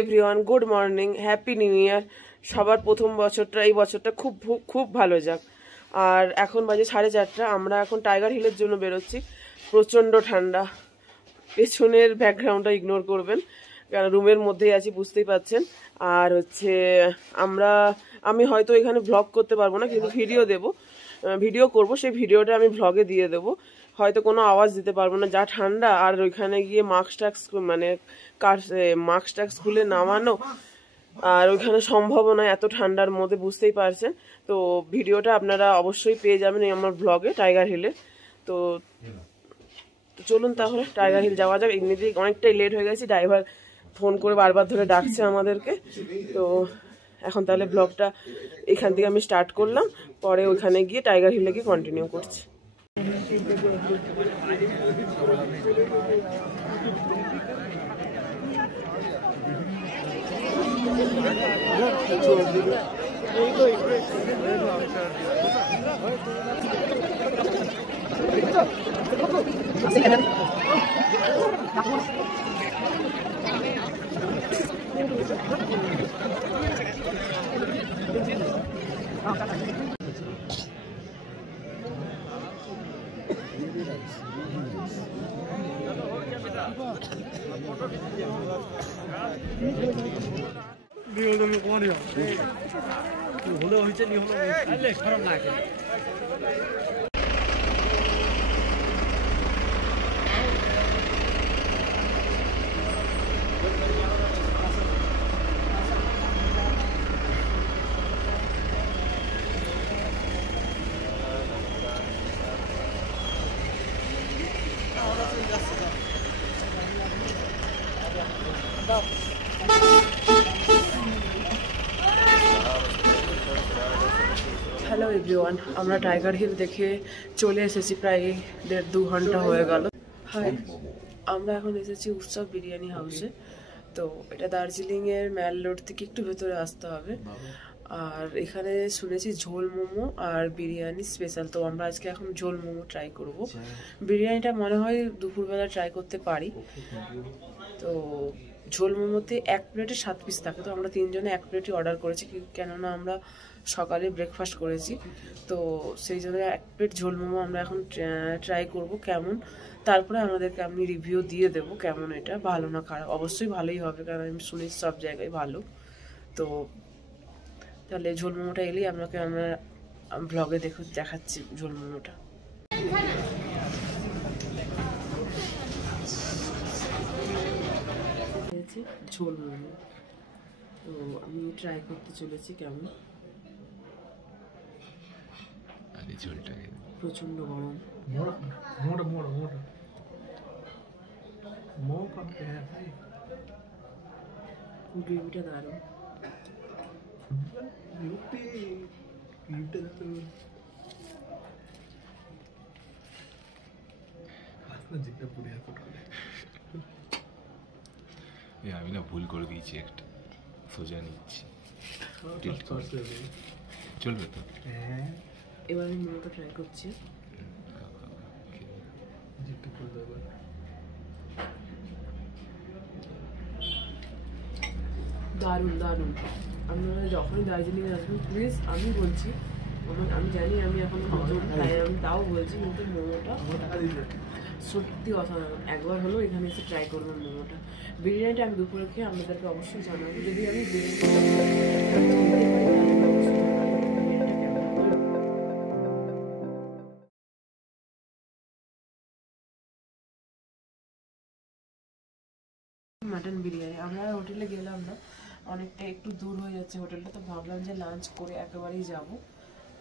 Everyone, good morning, happy new year. সবার প্রথম বছরটা, এই বছরটা খুব খুব ভালো যাক। আর এখন বাজে 4:30। আমরা এখন টাইগার হিলের জন্য বেরোচ্ছি। প্রচণ্ড ঠান্ডা, পেছনের ব্যাকগ্রাউন্ডটা ইগনোর করবেন, কারণ রুমের মধ্যেই আছি, বুঝতেই পাচ্ছেন। আর আমি হয়তো এখানে ভ্লগ করতে পারবো না, কিন্তু ভিডিও করব, সেই ভিডিওটা আমি ভ্লগে দিয়ে দেবো। হয়তো কোনো আওয়াজ দিতে পারবো না, যা ঠান্ডা। আর ওইখানে গিয়ে মাস্ক টাস্ক খুলে নামানো, আর ওইখানে সম্ভব নয় এত ঠান্ডার মধ্যে, বুঝতেই পারছেন। তো ভিডিওটা আপনারা অবশ্যই পেয়ে যাবেন আমার ব্লগে টাইগার হিলে। তো চলুন তাহলে টাইগার হিল যাওয়া যাক। এমনিতেই অনেকটাই লেট হয়ে গেছি, ড্রাইভার ফোন করে বারবার ধরে ডাকছে আমাদেরকে। তো এখন তাহলে ব্লগটা এখান থেকে আমি স্টার্ট করলাম, পরে ওইখানে গিয়ে টাইগার হিলে গিয়ে কন্টিনিউ করছি। হ্যালো এভরিওয়ান, আমরা টাইগার হিল দেখে চলে এসেছি, প্রায় 1.5-2 ঘন্টা হয়ে গেল। হাই, আমরা এখন এসেছি উৎসব বিরিয়ানি হাউসে। তো এটা দার্জিলিংয়ের ম্যাল রোড থেকে একটু ভেতরে আসতে হবে। আর এখানে শুনেছি ঝোল মোমো আর বিরিয়ানি স্পেশাল। তো আমরা আজকে এখন ঝোল মোমো ট্রাই করব। বিরিয়ানিটা মনে হয় দুপুরবেলা ট্রাই করতে পারি। তো ঝোল মোমোতে 1 প্লেটে 7 পিস থাকে। তো আমরা 3 জনে 1 প্লেটই অর্ডার করেছি, কেননা আমরা সকালে ব্রেকফাস্ট করেছি। তো সেই জন্য 1 প্লেট ঝোল মোমো আমরা এখন ট্রাই করব কেমন। তারপরে আমাদেরকে আমি রিভিউ দিয়ে দেবো কেমন, এটা ভালো না খারাপ। অবশ্যই ভালোই হবে, কারণ আমি শুনেছি সব জায়গায় ভালো। তো তাহলে ঝোল মোমোটা এলেই আমরা ব্লগে দেখাচ্ছি ঝোল মোমোটা। ঝোল মোমো তো আমি ট্রাই করতে চলেছি কেমন। প্রচন্ড গরম, গ্রেভিটা দারুণ। আমি না ভুল করে দিয়েছি, একটা সোজা নিচ্ছি, চলবে তো? এবার আমি মোমোটা ট্রাই করছি। দারুণ দারুণ। আপনারা যখনই দার্জিলিং আসবেন প্লিজ, আমি বলছি, আমি জানি আমি এখন নতুন, তাই আমি তাও বলছি, কিন্তু মোমোটা সত্যি অসাধারণ। একবার হলেও এখানে এসে ট্রাই করবেন মোমোটা। বিরিয়ানিটা আমি দুপুরে খেয়ে আপনাদেরকে অবশ্যই জানাবো, যদি আমি মাটন বিরিয়ানি। আমরা হোটেলে গেলাম না, অনেকটা একটু দূর হয়ে যাচ্ছে হোটেলটা। তো ভাবলাম যে লাঞ্চ করে একেবারেই যাব।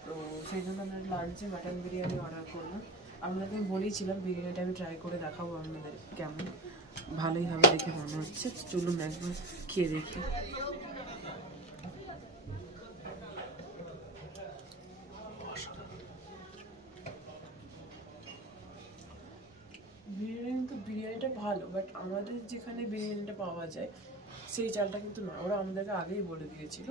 তো সেই জন্য আমরা লাঞ্চে মাটন বিরিয়ানি অর্ডার করলাম। আপনাকে আমি বলেছিলাম বিরিয়ানিটা আমি ট্রাই করে দেখাবো আপনাদের কেমন, ভালোই হবে দেখে মনে হচ্ছে। চলুন একবার খেয়ে দেখি। বিরিয়ানিটা ভালো, বাট আমাদের যেখানে বিরিয়ানিটা পাওয়া যায় সেই চালটা কিন্তু নয়। ওরা আমাদেরকে আগেই বলে দিয়েছিল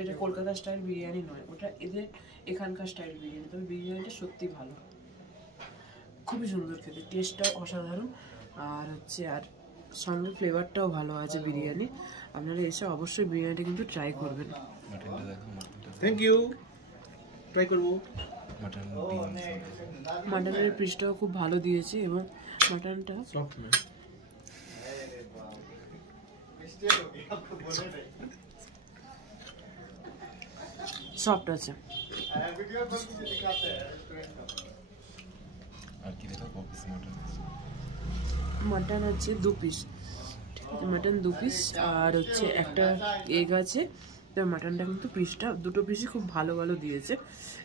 এটা কলকাতা স্টাইল বিরিয়ানি নয়, ওটা এদের এখানকার স্টাইল বিরিয়ানি। তবে বিরিয়ানিটা সত্যি ভালো, খুবই সুন্দর খেতে, টেস্টটাও অসাধারণ। আর সঙ্গে ফ্লেভারটাও ভালো আছে বিরিয়ানি। আপনারা এসে অবশ্যই বিরিয়ানিটা কিন্তু ট্রাই করবেন। মাটনটা দেখো, মাটনটা থ্যাংক ইউ, ট্রাই করবো। মাটন মাটনের পিসটাও খুব ভালো দিয়েছে এবং মাটনটা সফট না, সফট আছে। আর কি দেখো কপিস মাটন মাটন আছে 2 পিস, ঠিক আছে, মাটন 2 পিস আর হচ্ছে একটা এগ আছে। তো মাটনটা কিন্তু পিসটা দুটো পিসই খুব ভালো ভালো দিয়েছে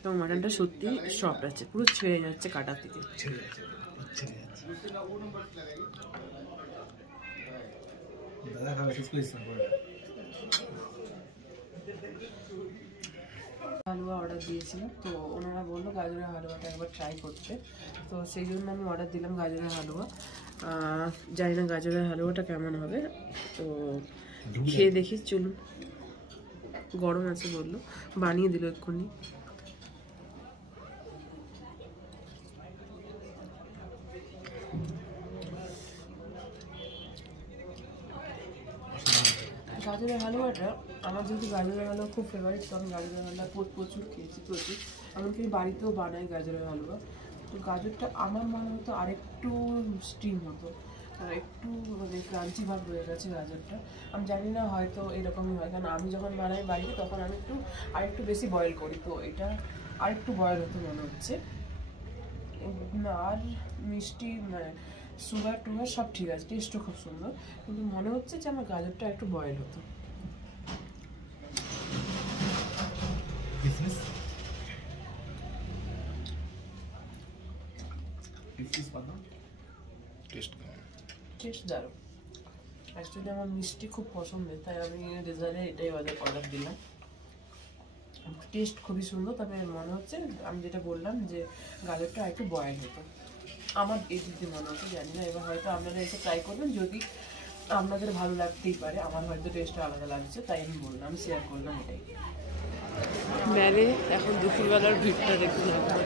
এবং মাটনটা সত্যি সফট আছে, পুরো ছেড়ে যাচ্ছে কাটা থেকে। দাদা খাওয়া শেষ করিস না পরে। হালুয়া অর্ডার দিয়েছিলাম, তো ওনারা বললো গাজরের হালুয়াটা একবার ট্রাই করতে, তো সেই জন্য আমি অর্ডার দিলাম গাজরের হালুয়া। জানি না গাজরের হালুয়াটা কেমন হবে, তো খেয়ে দেখি। চলুন, গরম আছে বললো, বানিয়ে দিল এক্ষুনি। গাজরের হালুয়াটা আমার যেহেতু গাজরের হালুয়া খুব ফেভারিট, তো আমি গাজরের হালুয়া প্রচুর খেয়েছি, প্রচুর। এমনকি বাড়িতেও বানাই গাজরের হালুয়া। তো গাজরটা আমার মনে হতো আরেকটু স্টিম হতো, আর একটু মানে ক্রাঞ্চি ভাব হয়ে গেছে গাজরটা। আমি জানি না, হয়তো এরকমই হয়, কারণ আমি যখন বানাই বাড়িতে তখন আমি আরেকটু বেশি বয়েল করি, তো এটা আরেকটু বয়েল হতো মনে হচ্ছে। আর মিষ্টি মানে সুগার টুগার সব ঠিক আছে, টেস্টও খুব সুন্দর, কিন্তু মনে হচ্ছে যে আমার গাজরটা একটু বয়েল হতো। টেস্ট দারুণ। অ্যাকচুয়ালি আমার মিষ্টি খুব পছন্দের, তাই আমি রেজাল্টে এটাই অর্ডার দিলাম। টেস্ট খুবই সুন্দর, তবে মনে হচ্ছে আমি যেটা বললাম যে গাজরটা একটু বয়েল হতো, আমার এই দিকে মনে হচ্ছে। জানি না, এবার হয়তো আপনারা এসে ট্রাই করবেন, যদি আপনাদের ভালো লাগতেই পারে। আমার হয়তো টেস্টটা আলাদা লাগছে, তাই আমি বললাম, শেয়ার করলাম এটাই। মেলে এখন দুপুরবেলার ভিড়টা দেখুন একবার।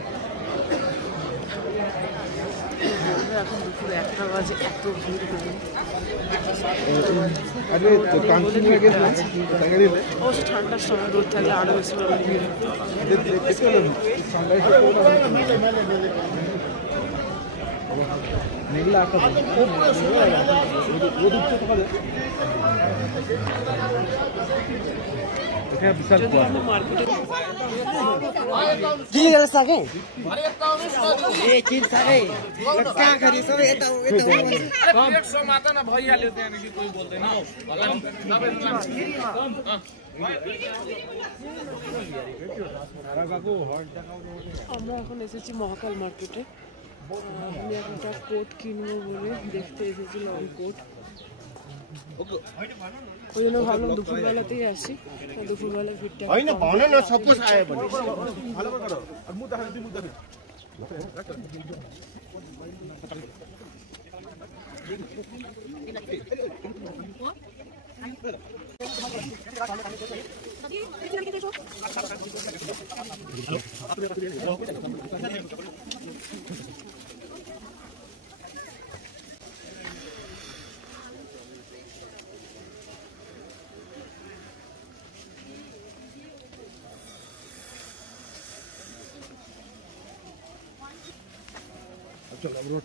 এখন দুপুর 1টা বাজে, এত ভিড় করুন। অবশ্য ঠান্ডার সময় রোদ থাকলে আরো বেশি ভিড় হতো। মার্কেটে আমরা এখন এসেছি মহাকাল মার্কেটে। আমি একটা কোট কিনবো বলে দেখতে এসেছি, লং কোট। ওই জন্য ভাবলাম দুপুরবেলাতেই আসি, দুপুরবেলা ভিড়টা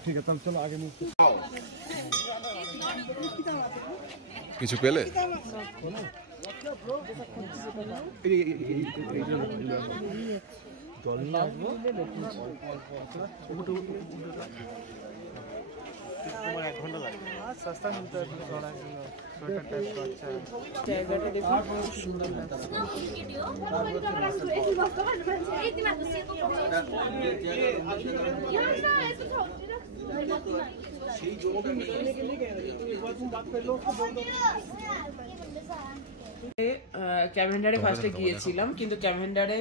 ঠিক আছে, চলো আগে কিছু পেলে? জল না তোমার 1 ঘন্টা লাগবে, সস্তা মিলতে है थोड़ा छोटा टाइप का। अच्छा জায়গাটা দেখুন, খুব সুন্দর লাগছে। ক্যাভেন্ডারে ফার্স্টে গিয়েছিলাম, কিন্তু ক্যাভেন্ডারে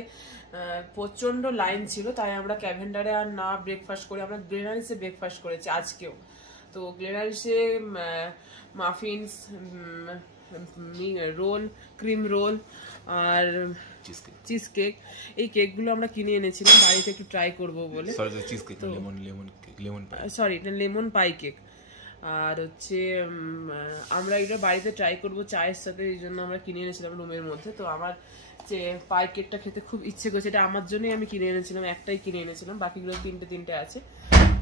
প্রচন্ড লাইন ছিল, তাই আমরা ক্যাভেন্ডারে আর না ব্রেকফাস্ট করে আমরা গ্লেনারিসে ব্রেকফাস্ট করেছি আজকেও। তো গ্লেনারিসে মাফিনস, রোল, ক্রিম রোল আর চিজ কেক, এই কেকগুলো আমরা কিনে এনেছিলাম বাড়িতে একটু ট্রাই করবো বলে। চিজ কেক, লেমন পাই, সরি এটা লেমন পাই কেক। আর হচ্ছে আমরা এটা বাড়িতে ট্রাই করবো চায়ের সাথে, এই জন্য আমরা কিনে এনেছিলাম রুমের মধ্যে। তো আমার যে পাই কেকটা খেতে খুব ইচ্ছে করছে, এটা আমার জন্যই আমি কিনে এনেছিলাম, একটাই কিনে এনেছিলাম, বাকিগুলো তিনটে আছে।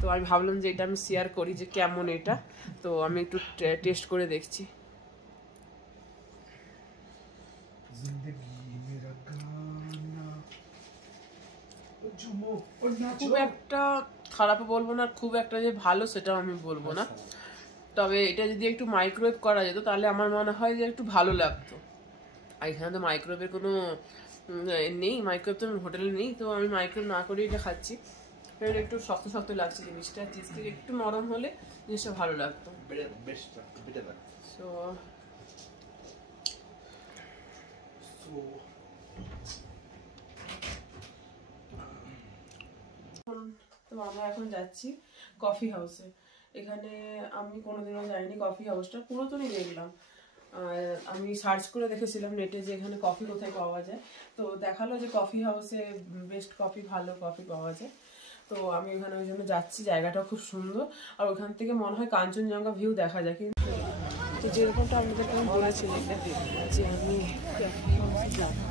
তো আমি ভাবলাম যে এটা আমি শেয়ার করি যে কেমন এটা। তো আমি একটু টেস্ট করে দেখছি। খুব একটা খারাপও বলবো না, খুব একটা যে ভালো সেটাও আমি বলবো না, তবে এটা যদি একটু মাইক্রোওয়েভ করা যেত তাহলে আমার মনে হয় যে একটু ভালো লাগতো। আর এখানে তো মাইক্রোওয়েভের কোনো নেই, মাইক্রোওয়েভ তো হোটেলে নেই, তো আমি মাইক্রোওয়েভ না করে এটা খাচ্ছি। এটা একটু শক্ত শক্ত লাগছে জিনিসটা, চিজ কেক একটু নরম হলে জিনিসটা ভালো লাগতো। তো আমরা এখন যাচ্ছি কফি হাউসে। এখানে আমি কোনোদিনও যাইনি, কফি হাউসটা পুরাতনই দেখলাম। আর আমি সার্চ করে দেখেছিলাম নেটে যে এখানে কফি কোথায় পাওয়া যায়, তো দেখালো যে কফি হাউসে বেস্ট কফি, ভালো কফি পাওয়া যায়। তো আমি ওখানে ওই জন্য যাচ্ছি, জায়গাটা খুব সুন্দর, আর ওখান থেকে মনে হয় কাঞ্চনজঙ্ঘা ভিউ দেখা যায়। কিন্তু তো যেরকমটা আপনাদেরকে আমি বলেছিলাম যে আমি কফি হাউসে যাবো,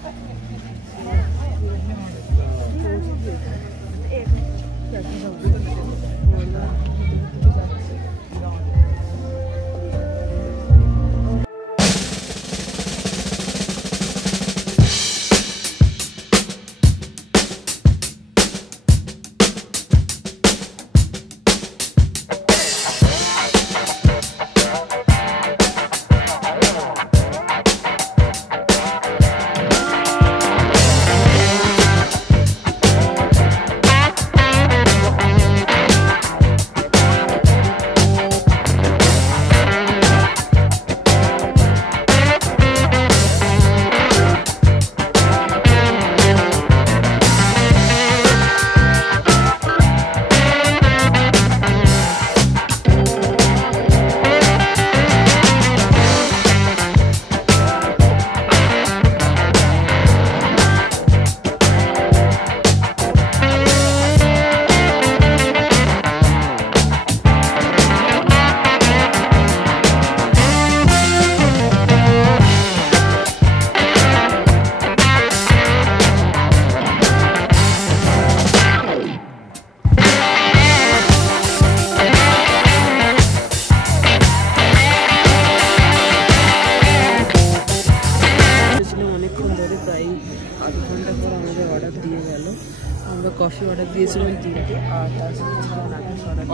কফি অর্ডার দিয়েছিলাম 3টে, আর তার সাথে ছিল নাগেটস অর্ডার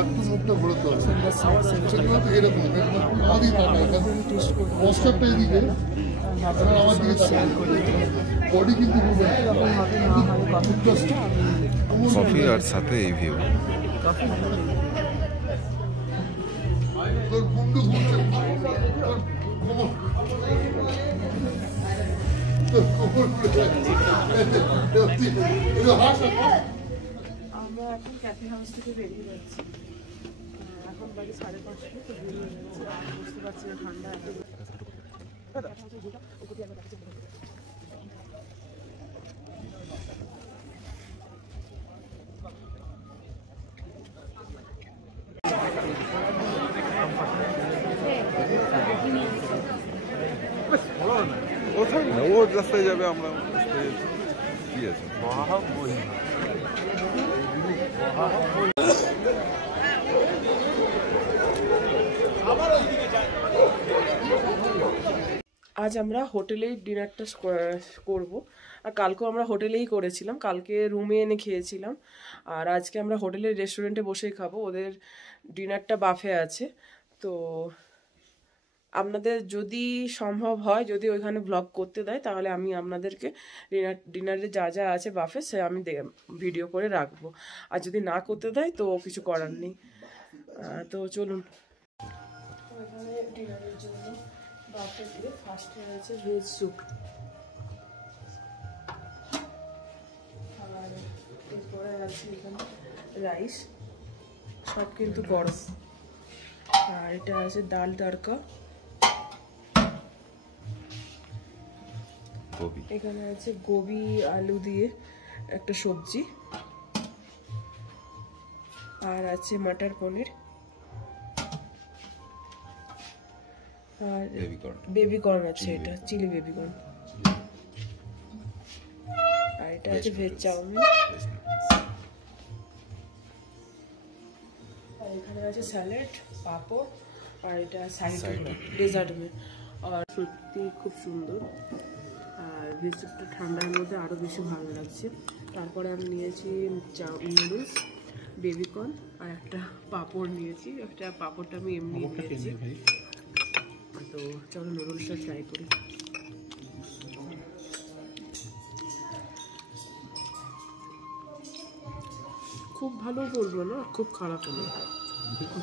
কফি আর সাথে এই ভিউ। কফি আমরা এখন ক্যাফে হাউস থেকে বেরিয়ে যাচ্ছি, এখন বাজে 5:30, তো বেরিয়ে যাচ্ছি। আর বুঝতে পারছি না ঠান্ডা এত। কোথায় না, ও রাস্তায় যাবে, আমরা কি আছে। আজ আমরা হোটেলেই ডিনারটা করব, আর কালকেও আমরা হোটেলেই করেছিলাম, কালকে রুমে এনে খেয়েছিলাম, আর আজকে আমরা হোটেলের রেস্টুরেন্টে বসেই খাবো। ওদের ডিনারটা বাফে আছে। তো আপনাদের যদি সম্ভব হয়, যদি ওইখানে ব্লগ করতে দেয়, তাহলে আমি আপনাদেরকে ডিনারে যা যা আছে বাফে সে আমি ভিডিও করে রাখবো, আর যদি না করতে দেয় তো কিছু করার নেই। তো চলুন। এখানে ডিনারের জন্য বাফে দিয়ে ফার্স্টে আছে ভেজ স্যুপ, আর এরপরে আছে এখানে রাইস, সব কিন্তু গরম। আর এটা আছে ডাল তড়কা, এখানে আছে গোবি আলু দিয়ে একটা সবজি, আর আছে মটর পনির, আর বেবি কর্ন। বেবি কর্ন আছে, এটা চিলি বেবি কর্ন। আর এটা আছে ভেজ চাউমিন। আর এখানে আছে স্যালাড, পাঁপড়, আর এটা সাইড ডেজার্ট মে। আর সত্যি খুব সুন্দর, আর ভেজিটেবলটা ঠান্ডার মধ্যে আরও বেশি ভালো লাগছে। তারপরে আমি নিয়েছি নুডলস, বেবিকর্ন আর একটা পাঁপড় নিয়েছি। একটা পাঁপড়টা আমি এমনি নিয়েছি। তো চলো নুডলসটা ট্রাই করি। খুব ভালো বলবো না, খুব খারাপ না,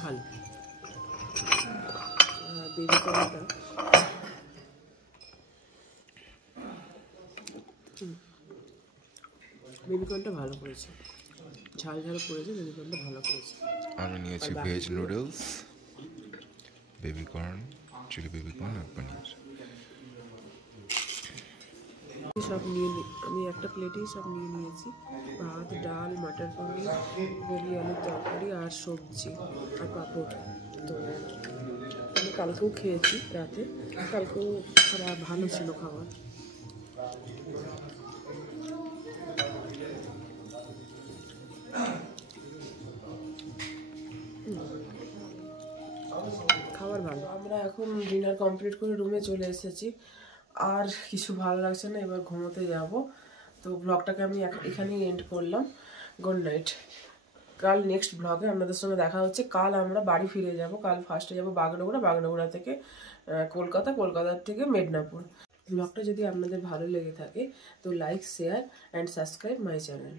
ভালো। বেবিকর্নটা বেবিকর্নটা ভালো করেছে, ঝাল ঝাল করেছে, বেবিকর্নটা ভালো করেছে। আমি নিয়েছি veg noodles, baby corn, chilli baby corn আর পনির। সব নিয়ে আমি একটা প্লেটেই সব নিয়ে নিয়েছি। ভাত, ডাল, মাটার পনির, বড়ি আলুর তরকারি আর সবজি আর পাঁপড়। তো আমি কালকেও খেয়েছি রাতে, কালকেও ভালো ছিল খাবার। খাবার ভালো। আমরা এখন ডিনার কমপ্লিট করে রুমে চলে এসেছি। আর কিছু ভালো লাগছে না, এবার ঘুমোতে যাব। তো ব্লগটাকে আমি এখানেই এন্ড করলাম। Good night. কাল নেক্সট ব্লগে আপনাদের সঙ্গে দেখা হচ্ছে। কাল আমরা বাড়ি ফিরে যাব। কাল ফার্স্টে যাব বাগডোগরা, বাগডোগরা থেকে কলকাতা, কলকাতার থেকে মেদিনীপুর। ব্লগটা যদি আপনাদের ভালো লেগে থাকে তো like, share and subscribe my channel.